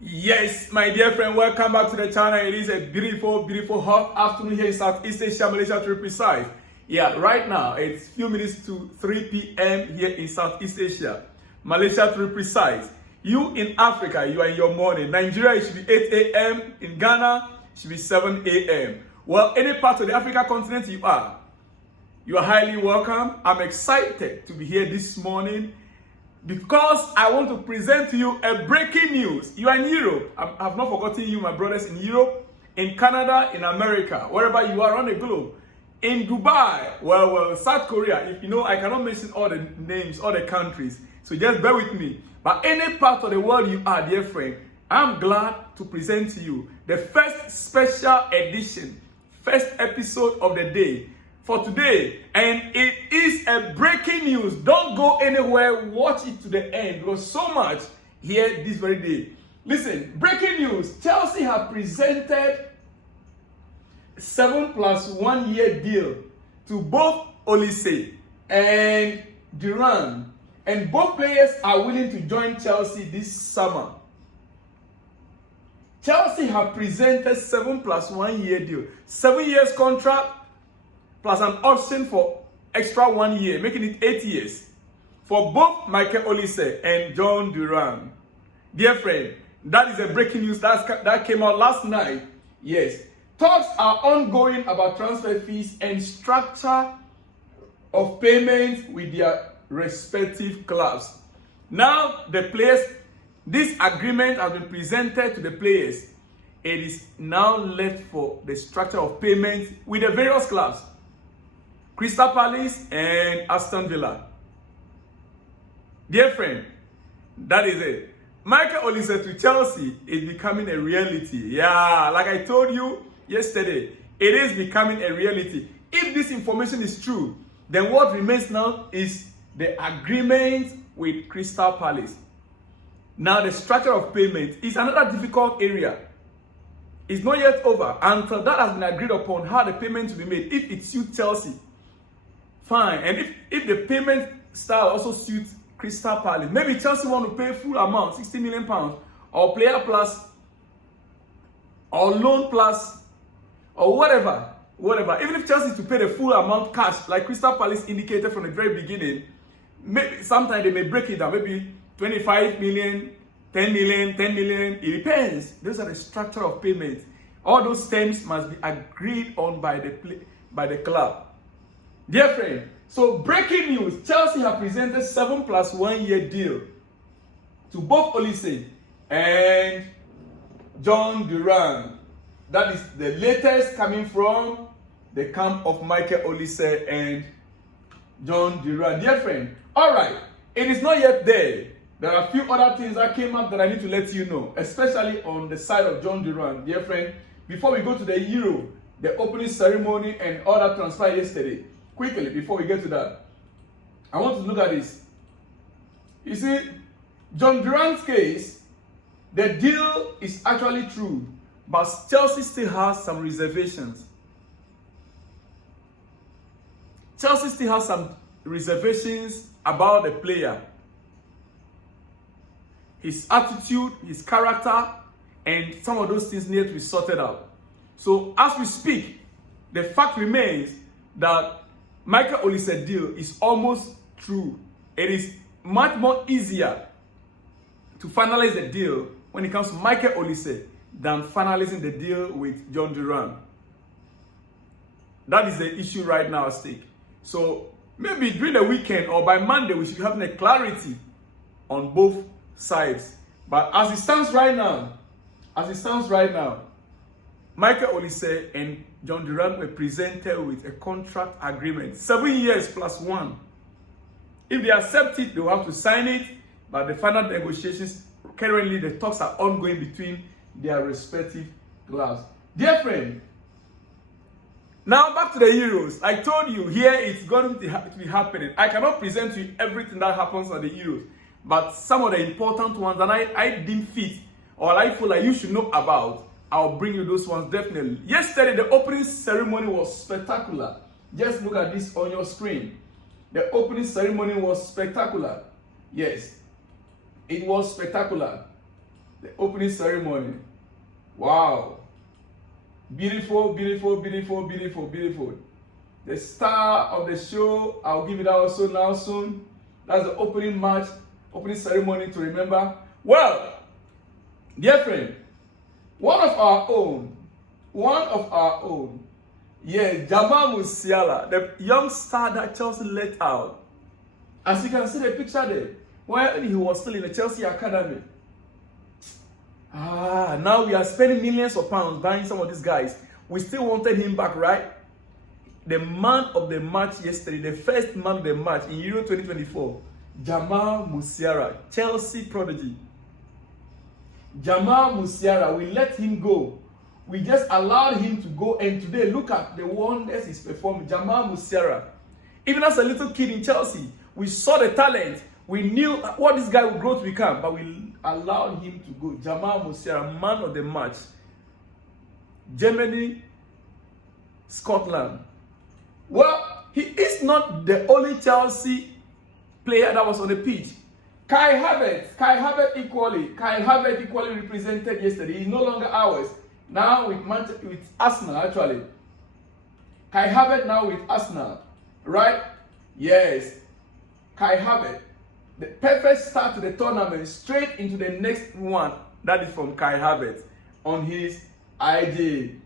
Yes, my dear friend, welcome back to the channel. It is a beautiful hot afternoon here in Southeast Asia, Malaysia to be precise. Yeah, right now it's few minutes to 3 p.m. here in Southeast Asia, Malaysia to be precise. You in Africa, you are in your morning. Nigeria, it should be 8 a.m. In Ghana, it should be 7 a.m. Well, any part of the Africa continent you are highly welcome. I'm excited to be here this morning because I want to present to you a breaking news. You are in Europe. I've not forgotten you, my brothers in Europe, in Canada, in America, wherever you are around the globe. In Dubai, well, South Korea, if you know, I cannot mention all the names, all the countries, so just bear with me. But any part of the world you are, dear friend, I'm glad to present to you the first special edition, first episode of the day for today, and it is a breaking news. Don't go anywhere, watch it to the end because so much here this very day. Listen, breaking news. Chelsea have presented 7 + 1 year deal to both Olise and Duran, and both players are willing to join Chelsea this summer. Chelsea have presented 7 + 1 year deal, 7 years contract plus an option for extra 1 year, making it 8 years for both Michael Olise and John Duran. Dear friend, that is a breaking news that came out last night. Yes, talks are ongoing about transfer fees and structure of payments with their respective clubs. Now the players, this agreement has been presented to the players. It is now left for the structure of payments with the various clubs. Crystal Palace and Aston Villa. Dear friend, that is it. Michael Olise to Chelsea is becoming a reality. Yeah, like I told you yesterday, it is becoming a reality. If this information is true, then what remains now is the agreement with Crystal Palace. Now the structure of payment is another difficult area. It's not yet over until that has been agreed upon how the payment will be made. If it suits Chelsea, fine. And if the payment style also suits Crystal Palace, maybe Chelsea want to pay full amount, £60 million, or player plus, or loan plus, or whatever. Even if Chelsea to pay the full amount cash, like Crystal Palace indicated from the very beginning, maybe sometimes they may break it down, maybe 25 million, 10 million, 10 million. It depends. Those are the structure of payment. All those terms must be agreed on by the club. Dear friend, so breaking news, Chelsea have presented 7 + 1 year deal to both Olise and John Duran. That is the latest coming from the camp of Michael Olise and John Duran. Dear friend, all right, it is not yet there. There are a few other things that came up that I need to let you know, especially on the side of John Duran. Dear friend, before we go to the Euro, the opening ceremony and all that transpired yesterday, quickly, before we get to that, I want to look at this. You see, John Duran's case, the deal is actually true, but Chelsea still has some reservations. Chelsea still has some reservations about the player, his attitude, his character, and some of those things need to be sorted out. So as we speak, the fact remains that Michael Olise deal is almost true. It is much more easier to finalize the deal when it comes to Michael Olise than finalizing the deal with John Duran. That is the issue right now at stake. So maybe during the weekend or by Monday, we should have a clarity on both sides. But as it stands right now, Michael Olise and John Duran were presented with a contract agreement, 7 years + 1. If they accept it, they will have to sign it. But the final negotiations, currently the talks are ongoing between their respective clubs. Dear friend, now back to the Euros. I told you here it's going to be happening. I cannot present to you everything that happens on the Euros, but some of the important ones that I deem fit or I feel like you should know about, I'll bring you those ones definitely. Yesterday, the opening ceremony was spectacular. Just look at this on your screen. The opening ceremony was spectacular. Yes, it was spectacular. the opening ceremony. Wow. Beautiful, beautiful, beautiful, beautiful, beautiful. The star of the show, I'll give it out also now soon. That's the opening match, opening ceremony to remember. Well, dear friend, one of our own, yeah, Jamal Musiala, the young star that Chelsea let out. As you can see the picture there, when he was still in the Chelsea Academy. Now we are spending millions of pounds buying some of these guys. We still wanted him back, right? The man of the match yesterday, the first man of the match in Euro 2024, Jamal Musiala, Chelsea prodigy. Jamal Musiala, we let him go. We just allowed him to go, and today, look at the wonders he's performed. Jamal Musiala. Even as a little kid in Chelsea, we saw the talent. We knew what this guy would grow to become, but we allowed him to go. Jamal Musiala, man of the match. Germany, Scotland. Well, he is not the only Chelsea player that was on the pitch. Kai Havertz equally represented yesterday. He's no longer ours. Now with Arsenal, actually. Kai Havertz now with Arsenal, right? Yes. Kai Havertz. The perfect start to the tournament, straight into the next one. That is from Kai Havertz on his IG.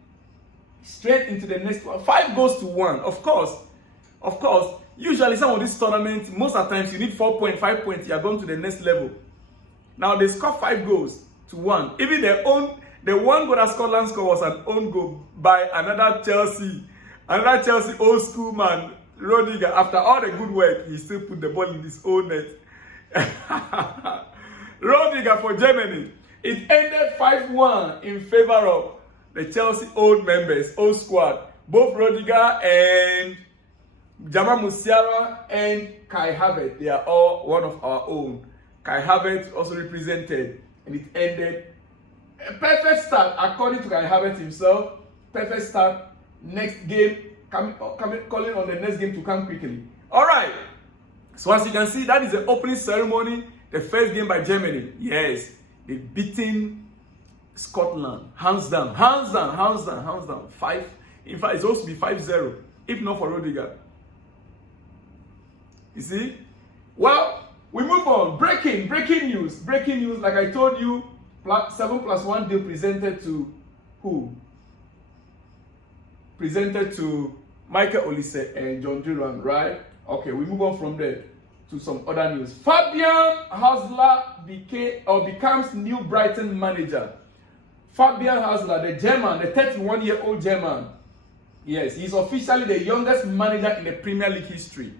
Straight into the next one. 5 goals to 1. Of course. Usually some of these tournaments, most of the times you need 4 points, 5 points. You are going to the next level. Now they scored 5 goals to 1. Even the one goal that Scotland scored was an own goal by another Chelsea old school man, Rodiger. After all the good work, he still put the ball in his own net. Rodiger for Germany. It ended 5-1 in favor of the Chelsea old members, old squad. Both Rodiger and Jamal Musiala and Kai Havertz, they are all one of our own. Kai Havertz also represented, and it ended a perfect start according to Kai Havertz himself. Perfect start. Next game, calling on the next game to come quickly. All right. So as you can see, that is the opening ceremony. The first game by Germany. Yes, they've beaten Scotland. Hands down. 5. In fact, it's supposed to be 5-0, if not for Rodiger. You see? Well, we move on. Breaking news. Like I told you, 7+1 deal presented to who? Presented to Michael Olise and John Duran, right? Okay, we move on from there to some other news. Fabian Hasler becomes new Brighton manager. Fabian Hasler, the German, the 31-year-old German. Yes, he's officially the youngest manager in the Premier League history.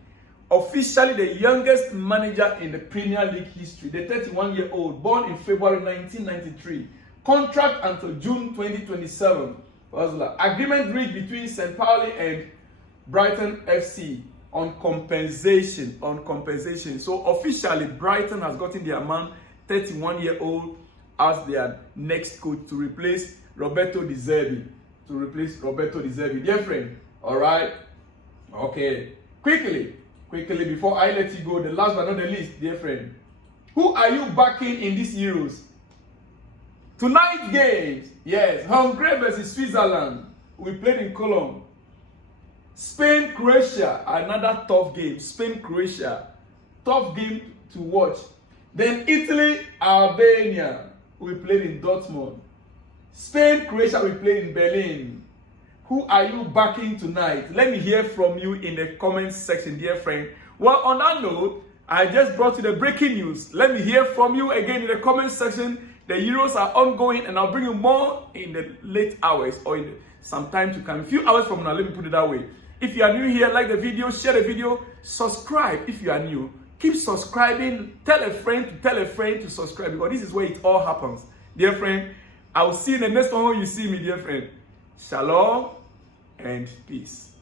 Officially the youngest manager in the Premier League history. The 31-year-old, born in February 1993. Contract until June 2027. Hasler. Agreement reached between St. Pauli and Brighton FC on compensation. So officially, Brighton has gotten their man, 31-year-old, as their next coach to replace Roberto De Zerbi. Dear friend. All right. Okay. Quickly, before I let you go, the last but not the least, dear friend. Who are you backing in these Euros? Tonight's games, yes, Hungary versus Switzerland. We played in Cologne. Spain, Croatia, another tough game. Spain, Croatia, tough game to watch. Then Italy, Albania. We played in Dortmund. Spain, Croatia, we played in Berlin. Who are you backing tonight? Let me hear from you in the comments section, dear friend. Well, on that note, I just brought you the breaking news. Let me hear from you again in the comments section. The Euros are ongoing, and I'll bring you more in the late hours or in some time to come. A few hours from now, let me put it that way. If you are new here, like the video, share the video, subscribe if you are new. Keep subscribing. Tell a friend to subscribe, because this is where it all happens. Dear friend, I will see you in the next one when you see me, dear friend. Shalom and peace.